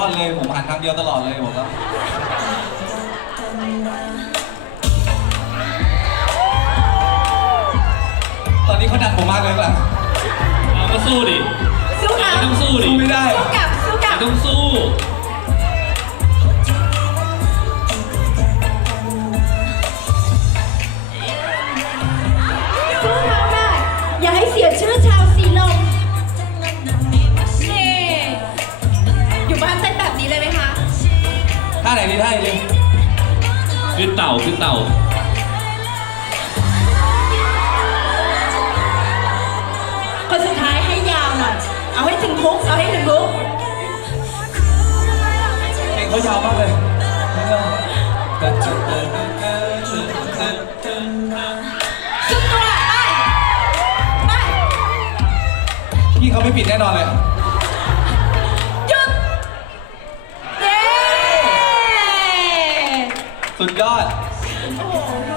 อดเลย ผมหันคำเดียวตลอดเลยผมก็ตอนนี้เขาดักผมมากเลยล่ะาก็สู้ดิ สู้นะต้องสู้ดิสู้ไม่ได้ต้กับสู้กับต้องสูู้่บ้านเต้นแบบนี้เลยไหมคะท่าไหนดีท่าไหนดีคือเต่า คือเต่า คนสุดท้ายให้ยาวหน่อย เอาให้ถึงพุกเอาให้ถึงพุกเงเขายาวมากเลยสุดตัว ไปไพี่เขาไม่ปิดแน่นอนเลย Forgot. No.